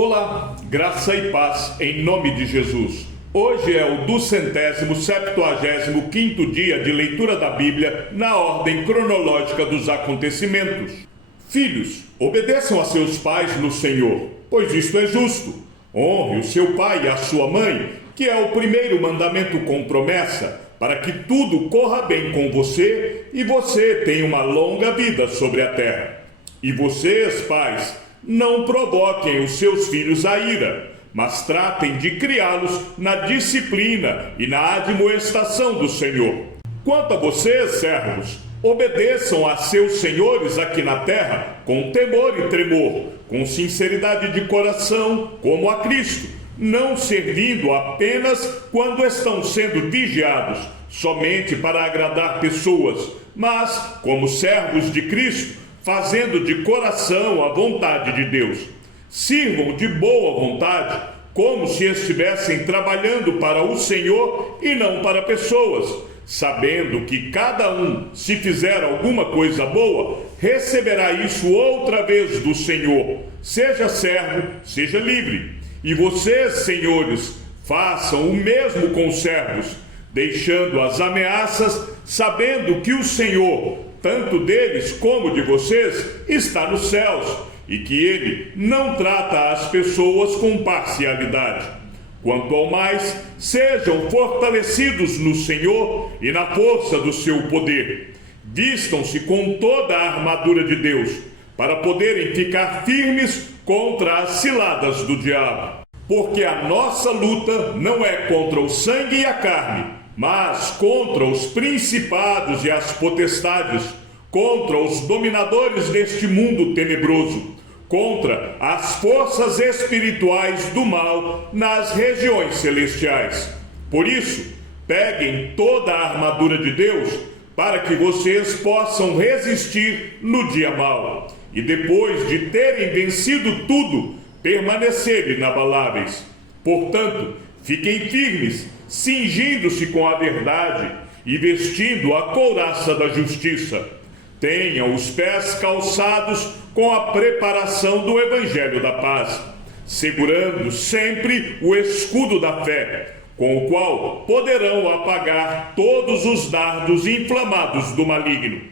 Olá, graça e paz em nome de Jesus. Hoje é o 275º dia de leitura da Bíblia na ordem cronológica dos acontecimentos. Filhos, obedeçam a seus pais no Senhor, pois isto é justo. Honre o seu pai e a sua mãe, que é o primeiro mandamento com promessa, para que tudo corra bem com você e você tenha uma longa vida sobre a terra. E vocês, pais, não provoquem os seus filhos à ira, mas tratem de criá-los na disciplina e na admoestação do Senhor. Quanto a vocês, servos, obedeçam a seus senhores aqui na terra com temor e tremor, com sinceridade de coração, como a Cristo, não servindo apenas quando estão sendo vigiados, somente para agradar pessoas, mas como servos de Cristo, fazendo de coração a vontade de Deus. Sirvam de boa vontade, como se estivessem trabalhando para o Senhor e não para pessoas, sabendo que cada um, se fizer alguma coisa boa, receberá isso outra vez do Senhor, seja servo, seja livre. E vocês, senhores, façam o mesmo com os servos, deixando as ameaças, sabendo que o Senhor, tanto deles como de vocês, está nos céus, e que ele não trata as pessoas com parcialidade. Quanto ao mais, sejam fortalecidos no Senhor e na força do seu poder. Vistam-se com toda a armadura de Deus, para poderem ficar firmes contra as ciladas do diabo. Porque a nossa luta não é contra o sangue e a carne, mas contra os principados e as potestades, contra os dominadores deste mundo tenebroso, contra as forças espirituais do mal nas regiões celestiais. Por isso, peguem toda a armadura de Deus, para que vocês possam resistir no dia mau, e depois de terem vencido tudo, permanecerem inabaláveis. Portanto, fiquem firmes, cingindo-se com a verdade e vestindo a couraça da justiça. Tenham os pés calçados com a preparação do Evangelho da paz, segurando sempre o escudo da fé, com o qual poderão apagar todos os dardos inflamados do maligno.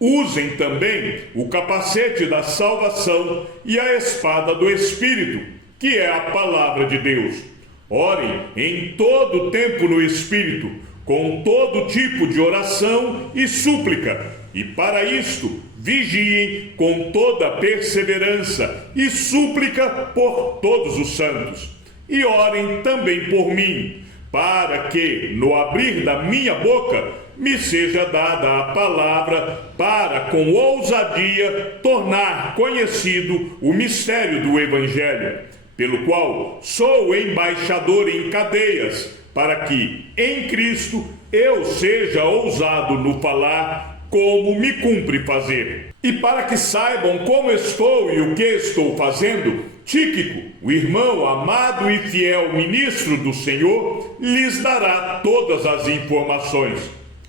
Usem também o capacete da salvação e a espada do Espírito, que é a palavra de Deus. Orem em todo o tempo no Espírito, com todo tipo de oração e súplica, e para isto vigiem com toda perseverança e súplica por todos os santos. E orem também por mim, para que, no abrir da minha boca, me seja dada a palavra para, com ousadia, tornar conhecido o mistério do Evangelho, pelo qual sou embaixador em cadeias, para que, em Cristo, eu seja ousado no falar, como me cumpre fazer. E para que saibam como estou e o que estou fazendo, Tíquico, o irmão amado e fiel ministro do Senhor, lhes dará todas as informações.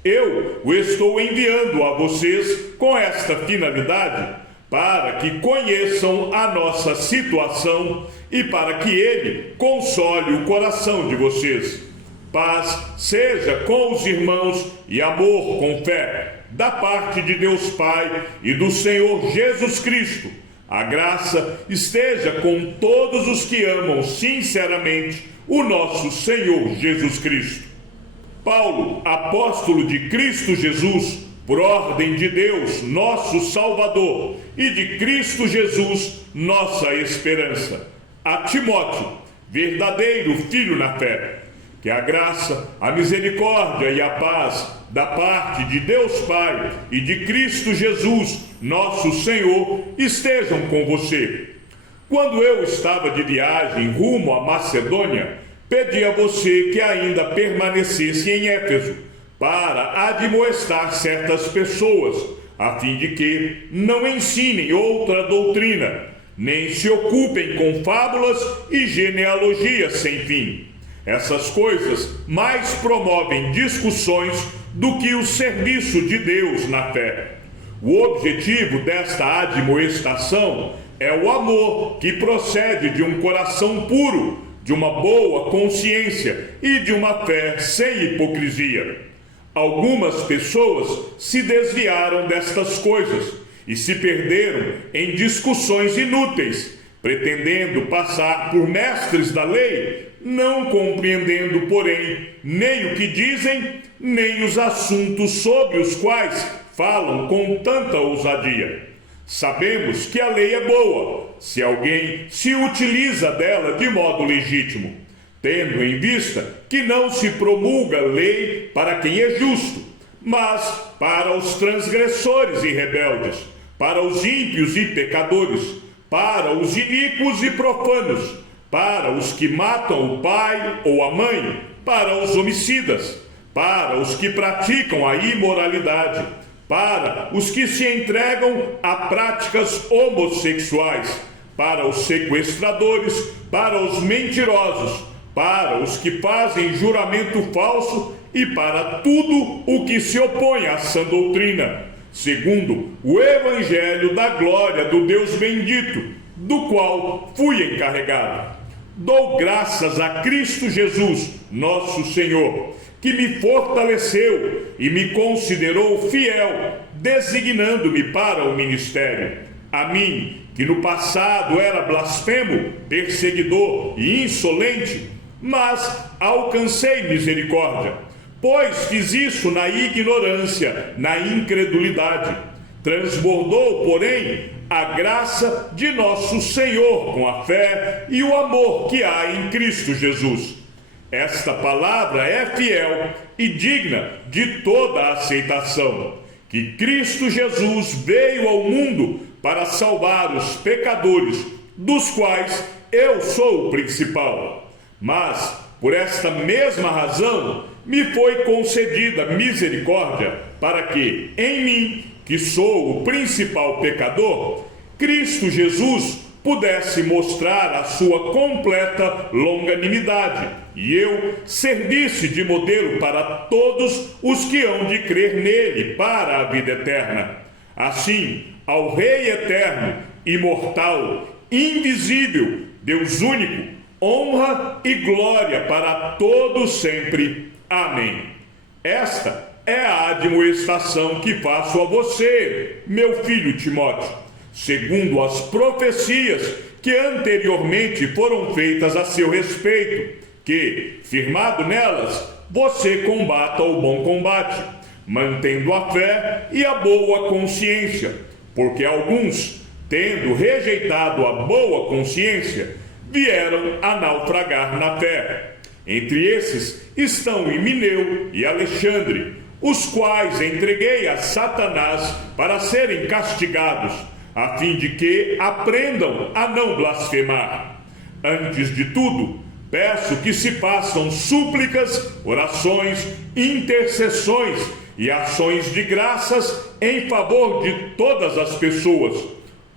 Eu o estou enviando a vocês com esta finalidade, para que conheçam a nossa situação e para que ele console o coração de vocês. Paz seja com os irmãos e amor com fé, da parte de Deus Pai e do Senhor Jesus Cristo. A graça esteja com todos os que amam sinceramente o nosso Senhor Jesus Cristo. Paulo, apóstolo de Cristo Jesus, por ordem de Deus, nosso Salvador, e de Cristo Jesus, nossa esperança. A Timóteo, verdadeiro filho na fé, que a graça, a misericórdia e a paz da parte de Deus Pai e de Cristo Jesus, nosso Senhor, estejam com você. Quando eu estava de viagem rumo à Macedônia, pedi a você que ainda permanecesse em Éfeso, para admoestar certas pessoas, a fim de que não ensinem outra doutrina, nem se ocupem com fábulas e genealogias sem fim. Essas coisas mais promovem discussões do que o serviço de Deus na fé. O objetivo desta admoestação é o amor que procede de um coração puro, de uma boa consciência e de uma fé sem hipocrisia. Algumas pessoas se desviaram destas coisas e se perderam em discussões inúteis, pretendendo passar por mestres da lei, não compreendendo, porém, nem o que dizem, nem os assuntos sobre os quais falam com tanta ousadia. Sabemos que a lei é boa, se alguém se utiliza dela de modo legítimo, tendo em vista que não se promulga lei para quem é justo, mas para os transgressores e rebeldes, para os ímpios e pecadores, para os iníquos e profanos, para os que matam o pai ou a mãe, para os homicidas, para os que praticam a imoralidade, para os que se entregam a práticas homossexuais, para os sequestradores, para os mentirosos, para os que fazem juramento falso e para tudo o que se opõe à sã doutrina, segundo o Evangelho da glória do Deus bendito, do qual fui encarregado. Dou graças a Cristo Jesus, nosso Senhor, que me fortaleceu e me considerou fiel, designando-me para o ministério. A mim, que no passado era blasfemo, perseguidor e insolente, mas alcancei misericórdia, pois fiz isso na ignorância, na incredulidade. Transbordou, porém, a graça de nosso Senhor com a fé e o amor que há em Cristo Jesus. Esta palavra é fiel e digna de toda a aceitação, que Cristo Jesus veio ao mundo para salvar os pecadores, dos quais eu sou o principal. Mas, por esta mesma razão, me foi concedida misericórdia, para que, em mim, que sou o principal pecador, Cristo Jesus pudesse mostrar a sua completa longanimidade, e eu servisse de modelo para todos os que hão de crer nele para a vida eterna. Assim, ao Rei eterno, imortal, invisível, Deus único, honra e glória para todos sempre. Amém. Esta é a admoestação que faço a você, meu filho Timóteo, segundo as profecias que anteriormente foram feitas a seu respeito, que, firmado nelas, você combata o bom combate, mantendo a fé e a boa consciência, porque alguns, tendo rejeitado a boa consciência, vieram a naufragar na fé. Entre esses estão Himeneu e Alexandre, os quais entreguei a Satanás para serem castigados, a fim de que aprendam a não blasfemar. Antes de tudo, peço que se façam súplicas, orações, intercessões e ações de graças em favor de todas as pessoas.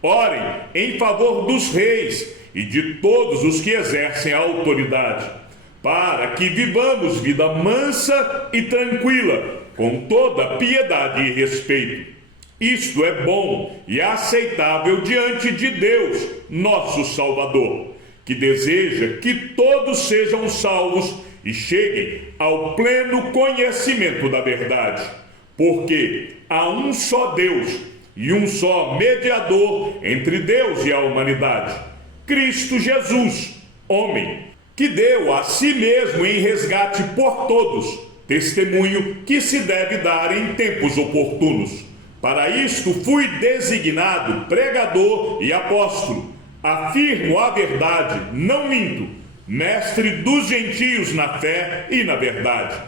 Orem em favor dos reis e de todos os que exercem a autoridade, para que vivamos vida mansa e tranquila, com toda piedade e respeito. Isto é bom e aceitável diante de Deus, nosso Salvador, que deseja que todos sejam salvos e cheguem ao pleno conhecimento da verdade. Porque há um só Deus e um só mediador entre Deus e a humanidade, Cristo Jesus, homem, que deu a si mesmo em resgate por todos, testemunho que se deve dar em tempos oportunos. Para isto fui designado pregador e apóstolo. Afirmo a verdade, não minto, mestre dos gentios na fé e na verdade.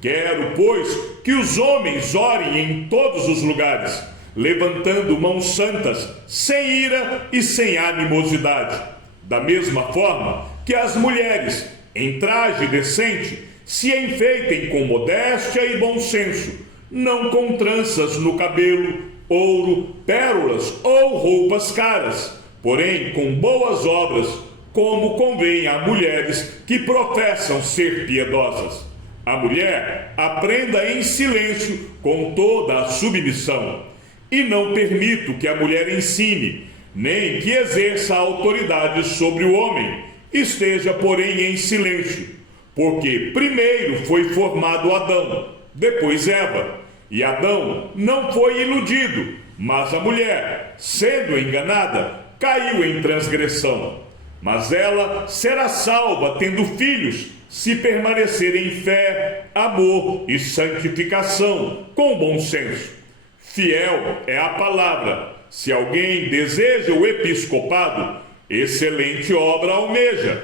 Quero, pois, que os homens orem em todos os lugares, levantando mãos santas, sem ira e sem animosidade. Da mesma forma que as mulheres, em traje decente, se enfeitem com modéstia e bom senso, não com tranças no cabelo, ouro, pérolas ou roupas caras, porém com boas obras, como convém a mulheres que professam ser piedosas. A mulher aprenda em silêncio com toda a submissão, e não permito que a mulher ensine, nem que exerça autoridade sobre o homem, esteja, porém, em silêncio, porque primeiro foi formado Adão, depois Eva, e Adão não foi iludido, mas a mulher, sendo enganada, caiu em transgressão. Mas ela será salva tendo filhos, se permanecer em fé, amor e santificação, com bom senso. Fiel é a palavra. Se alguém deseja o episcopado, excelente obra almeja.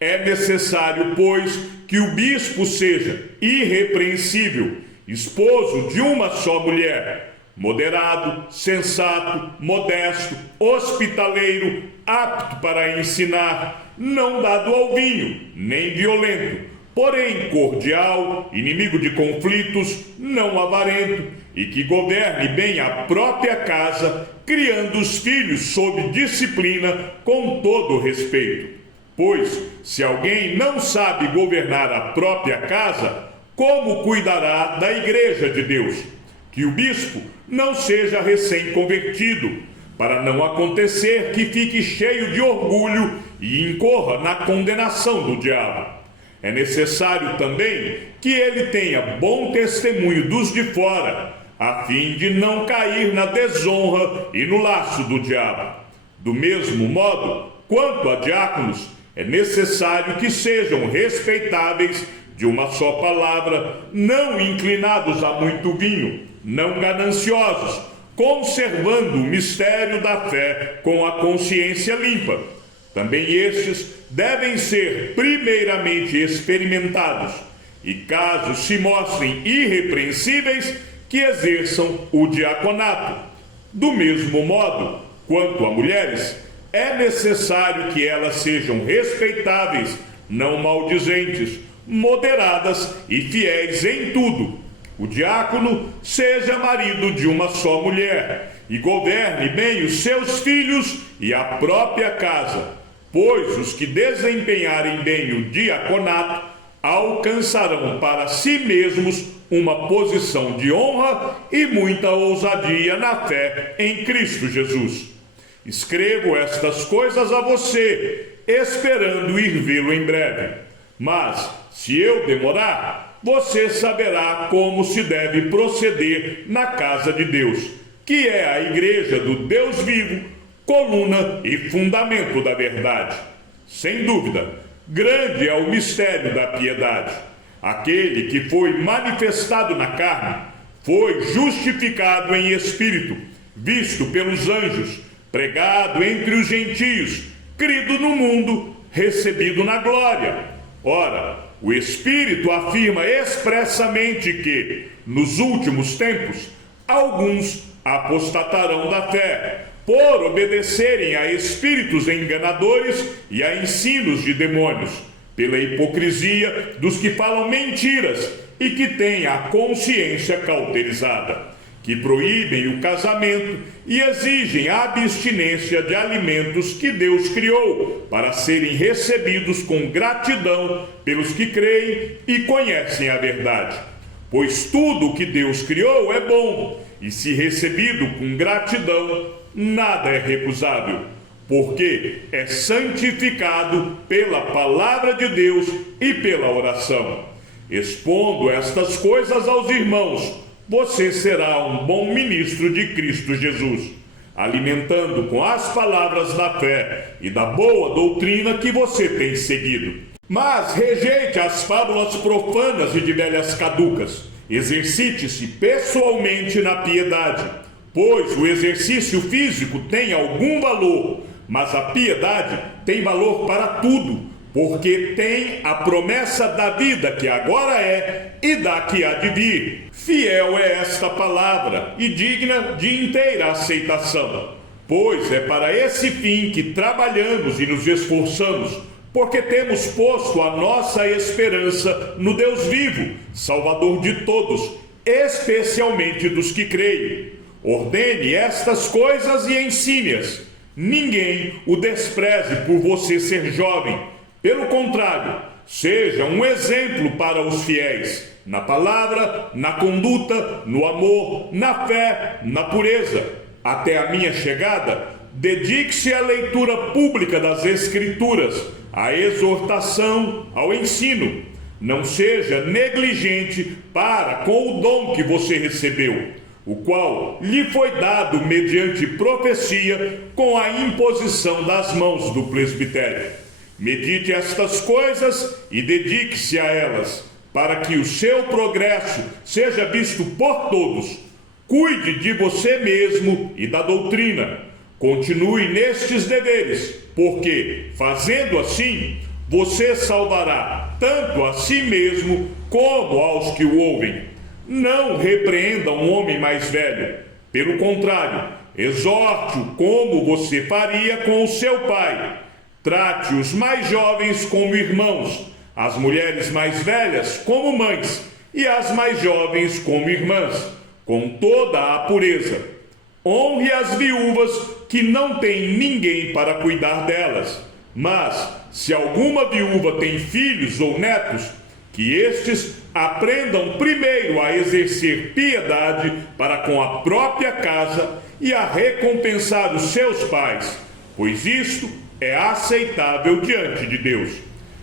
É necessário, pois, que o bispo seja irrepreensível, esposo de uma só mulher, moderado, sensato, modesto, hospitaleiro, apto para ensinar, não dado ao vinho, nem violento, porém cordial, inimigo de conflitos, não avarento, e que governe bem a própria casa, criando os filhos sob disciplina com todo respeito. Pois, se alguém não sabe governar a própria casa, como cuidará da igreja de Deus? Que o bispo não seja recém-convertido, para não acontecer que fique cheio de orgulho e incorra na condenação do diabo. É necessário também que ele tenha bom testemunho dos de fora, a fim de não cair na desonra e no laço do diabo. Do mesmo modo, quanto a diáconos, é necessário que sejam respeitáveis, de uma só palavra, não inclinados a muito vinho, não gananciosos, conservando o mistério da fé com a consciência limpa. Também estes devem ser primeiramente experimentados, e caso se mostrem irrepreensíveis, que exerçam o diaconato. Do mesmo modo, quanto a mulheres, é necessário que elas sejam respeitáveis, não maldizentes, moderadas e fiéis em tudo. O diácono seja marido de uma só mulher e governe bem os seus filhos e a própria casa, pois os que desempenharem bem o diaconato alcançarão para si mesmos uma posição de honra e muita ousadia na fé em Cristo Jesus. Escrevo estas coisas a você, esperando ir vê-lo em breve. Mas, se eu demorar, você saberá como se deve proceder na casa de Deus, que é a igreja do Deus vivo, coluna e fundamento da verdade. Sem dúvida, grande é o mistério da piedade. Aquele que foi manifestado na carne, foi justificado em espírito, visto pelos anjos, pregado entre os gentios, crido no mundo, recebido na glória. Ora, o Espírito afirma expressamente que, nos últimos tempos, alguns apostatarão da fé, por obedecerem a espíritos enganadores e a ensinos de demônios, pela hipocrisia dos que falam mentiras e que têm a consciência cauterizada, que proíbem o casamento e exigem a abstinência de alimentos que Deus criou para serem recebidos com gratidão pelos que creem e conhecem a verdade. Pois tudo o que Deus criou é bom, e se recebido com gratidão, nada é recusável, porque é santificado pela palavra de Deus e pela oração. Expondo estas coisas aos irmãos, você será um bom ministro de Cristo Jesus, alimentando com as palavras da fé e da boa doutrina que você tem seguido. Mas rejeite as fábulas profanas e de velhas caducas. Exercite-se pessoalmente na piedade, pois o exercício físico tem algum valor, mas a piedade tem valor para tudo, porque tem a promessa da vida que agora é e da que há de vir. Fiel é esta palavra e digna de inteira aceitação, pois é para esse fim que trabalhamos e nos esforçamos, porque temos posto a nossa esperança no Deus vivo, Salvador de todos, especialmente dos que creem. Ordene estas coisas e ensine-as. Ninguém o despreze por você ser jovem. Pelo contrário, seja um exemplo para os fiéis, na palavra, na conduta, no amor, na fé, na pureza. Até a minha chegada, dedique-se à leitura pública das Escrituras, à exortação, ao ensino. Não seja negligente para com o dom que você recebeu, o qual lhe foi dado mediante profecia com a imposição das mãos do presbitério. Medite estas coisas e dedique-se a elas, para que o seu progresso seja visto por todos. Cuide de você mesmo e da doutrina. Continue nestes deveres, porque, fazendo assim, você salvará tanto a si mesmo como aos que o ouvem. Não repreenda um homem mais velho. Pelo contrário, exorte-o como você faria com o seu pai. Trate os mais jovens como irmãos, as mulheres mais velhas como mães e as mais jovens como irmãs, com toda a pureza. Honre as viúvas que não têm ninguém para cuidar delas. Mas, se alguma viúva tem filhos ou netos, que estes aprendam primeiro a exercer piedade para com a própria casa e a recompensar os seus pais, pois isto é aceitável diante de Deus.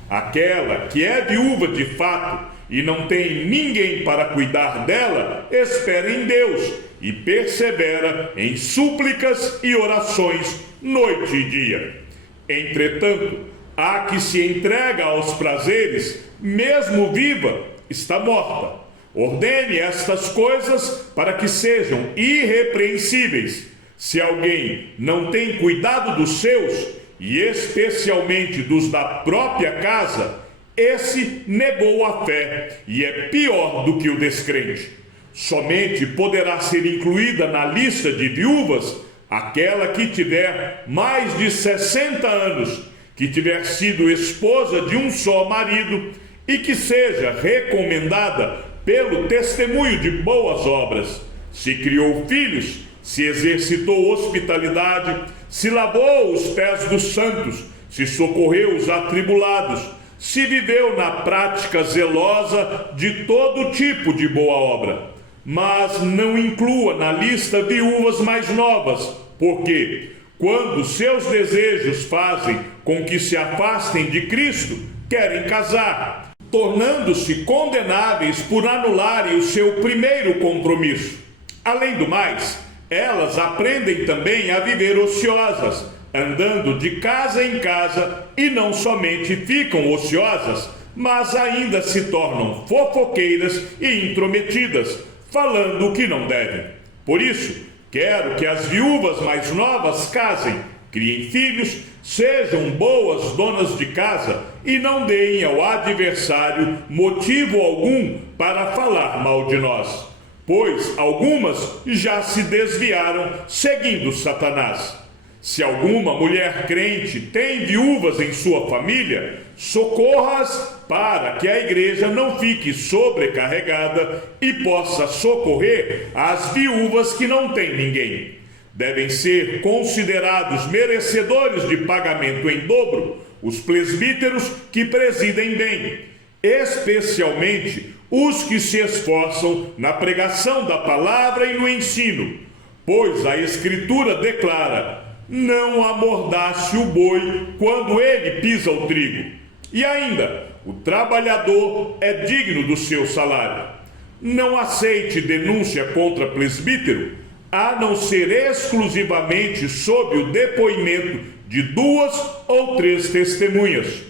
Aquela que é viúva de fato e não tem ninguém para cuidar dela, espera em Deus e persevera em súplicas e orações noite e dia. Entretanto, a que se entrega aos prazeres, mesmo viva, está morta. Ordene estas coisas para que sejam irrepreensíveis. Se alguém não tem cuidado dos seus, e especialmente dos da própria casa, esse negou a fé e é pior do que o descrente. Somente poderá ser incluída na lista de viúvas aquela que tiver mais de 60 anos, que tiver sido esposa de um só marido e que seja recomendada pelo testemunho de boas obras. Se criou filhos, se exercitou hospitalidade, se lavou os pés dos santos, se socorreu os atribulados, se viveu na prática zelosa de todo tipo de boa obra. Mas não inclua na lista viúvas mais novas, porque, quando seus desejos fazem com que se afastem de Cristo, querem casar, tornando-se condenáveis por anularem o seu primeiro compromisso. Além do mais, elas aprendem também a viver ociosas, andando de casa em casa, e não somente ficam ociosas, mas ainda se tornam fofoqueiras e intrometidas, falando o que não devem. Por isso, quero que as viúvas mais novas casem, criem filhos, sejam boas donas de casa e não deem ao adversário motivo algum para falar mal de nós, pois algumas já se desviaram seguindo Satanás. Se alguma mulher crente tem viúvas em sua família, socorra-as para que a igreja não fique sobrecarregada e possa socorrer as viúvas que não têm ninguém. Devem ser considerados merecedores de pagamento em dobro os presbíteros que presidem bem, especialmente os que se esforçam na pregação da palavra e no ensino, pois a Escritura declara: não amordace o boi quando ele pisa o trigo. E ainda, o trabalhador é digno do seu salário. Não aceite denúncia contra presbítero, a não ser exclusivamente sob o depoimento de 2 ou 3 testemunhas.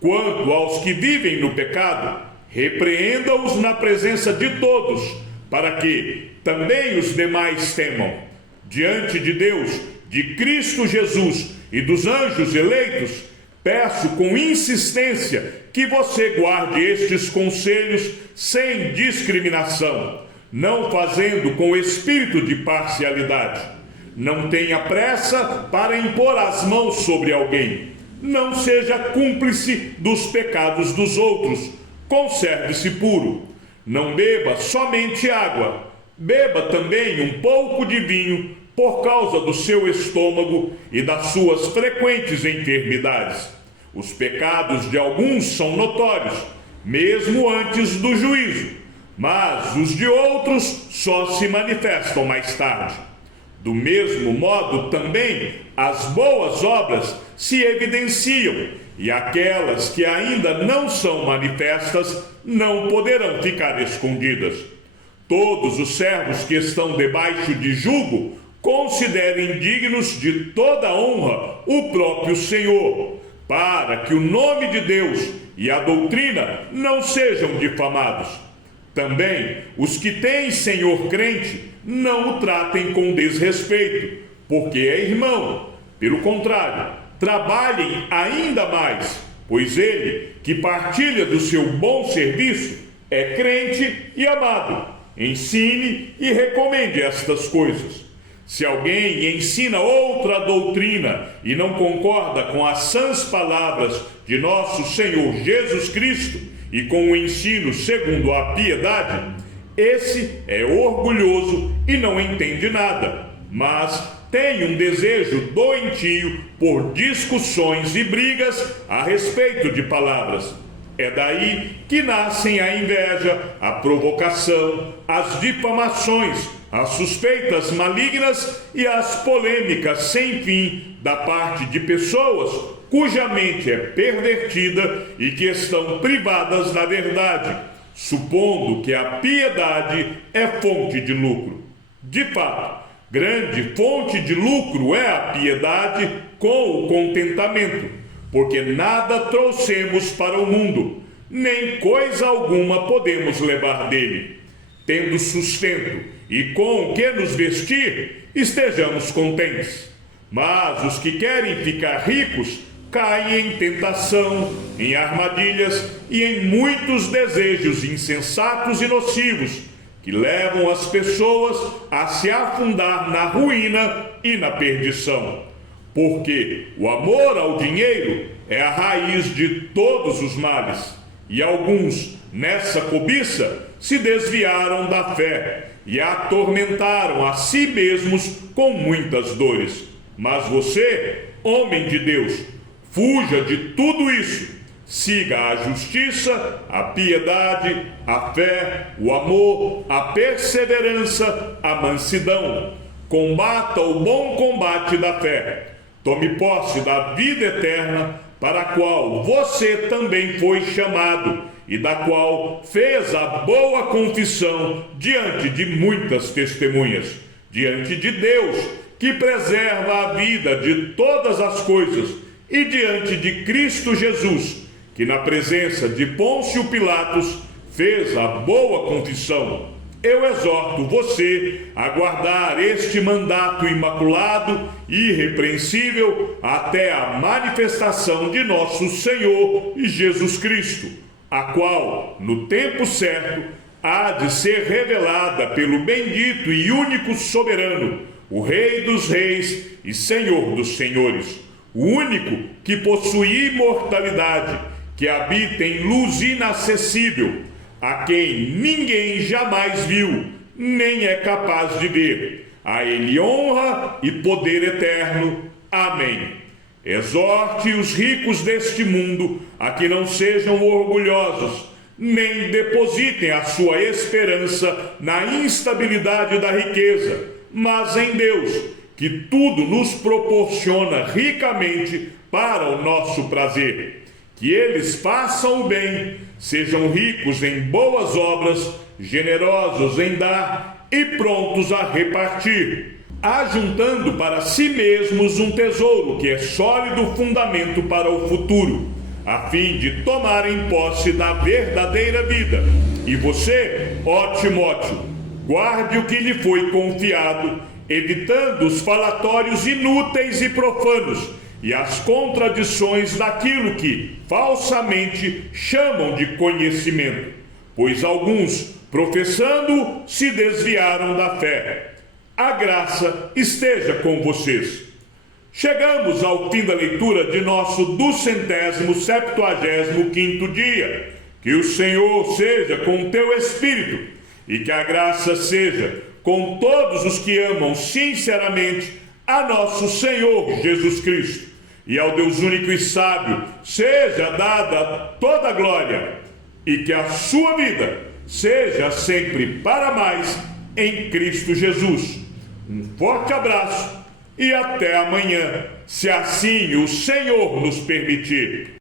Quanto aos que vivem no pecado, repreenda-os na presença de todos, para que também os demais temam. Diante de Deus, de Cristo Jesus e dos anjos eleitos, peço com insistência que você guarde estes conselhos sem discriminação, não fazendo com espírito de parcialidade. Não tenha pressa para impor as mãos sobre alguém. Não seja cúmplice dos pecados dos outros. Conserve-se puro. Não beba somente água. Beba também um pouco de vinho, por causa do seu estômago e das suas frequentes enfermidades. Os pecados de alguns são notórios, mesmo antes do juízo, mas os de outros só se manifestam mais tarde. Do mesmo modo, também, as boas obras se evidenciam, e aquelas que ainda não são manifestas não poderão ficar escondidas. Todos os servos que estão debaixo de jugo considerem dignos de toda honra o próprio Senhor, para que o nome de Deus e a doutrina não sejam difamados. Também os que têm senhor crente não o tratem com desrespeito, porque é irmão. Pelo contrário, trabalhem ainda mais, pois ele, que partilha do seu bom serviço, é crente e amado. Ensine e recomende estas coisas. Se alguém ensina outra doutrina e não concorda com as sãs palavras de nosso Senhor Jesus Cristo e com o ensino segundo a piedade, esse é orgulhoso e não entende nada, mas tem um desejo doentio por discussões e brigas a respeito de palavras. É daí que nascem a inveja, a provocação, as difamações, as suspeitas malignas e as polêmicas sem fim da parte de pessoas cuja mente é pervertida e que estão privadas da verdade, supondo que a piedade é fonte de lucro. De fato, grande fonte de lucro é a piedade com o contentamento, porque nada trouxemos para o mundo, nem coisa alguma podemos levar dele. Tendo sustento e com o que nos vestir, estejamos contentes. Mas os que querem ficar ricos caem em tentação, em armadilhas e em muitos desejos insensatos e nocivos, que levam as pessoas a se afundar na ruína e na perdição. Porque o amor ao dinheiro é a raiz de todos os males, e alguns, nessa cobiça, se desviaram da fé e atormentaram a si mesmos com muitas dores. Mas você, homem de Deus, fuja de tudo isso. Siga a justiça, a piedade, a fé, o amor, a perseverança, a mansidão. Combata o bom combate da fé. Tome posse da vida eterna, para a qual você também foi chamado, e da qual fez a boa confissão diante de muitas testemunhas, diante de Deus, que preserva a vida de todas as coisas, e diante de Cristo Jesus, que na presença de Pôncio Pilatos fez a boa confissão. Eu exorto você a guardar este mandato imaculado e irrepreensível até a manifestação de nosso Senhor Jesus Cristo, a qual, no tempo certo, há de ser revelada pelo bendito e único soberano, o Rei dos reis e Senhor dos senhores, o único que possui imortalidade, que habita em luz inacessível, a quem ninguém jamais viu, nem é capaz de ver. A ele honra e poder eterno. Amém. Exorte os ricos deste mundo a que não sejam orgulhosos, nem depositem a sua esperança na instabilidade da riqueza, mas em Deus, que tudo nos proporciona ricamente para o nosso prazer. Que eles façam o bem, sejam ricos em boas obras, generosos em dar e prontos a repartir, ajuntando para si mesmos um tesouro que é sólido fundamento para o futuro, a fim de tomarem posse da verdadeira vida. E você, ó Timóteo, guarde o que lhe foi confiado, evitando os falatórios inúteis e profanos e as contradições daquilo que falsamente chamam de conhecimento, pois alguns, professando, se desviaram da fé. A graça esteja com vocês. Chegamos ao fim da leitura de nosso 275º dia. Que o Senhor seja com o teu espírito e que a graça seja com todos os que amam sinceramente a nosso Senhor Jesus Cristo. E ao Deus único e sábio seja dada toda a glória, e que a sua vida seja sempre para mais em Cristo Jesus. Um forte abraço e até amanhã, se assim o Senhor nos permitir.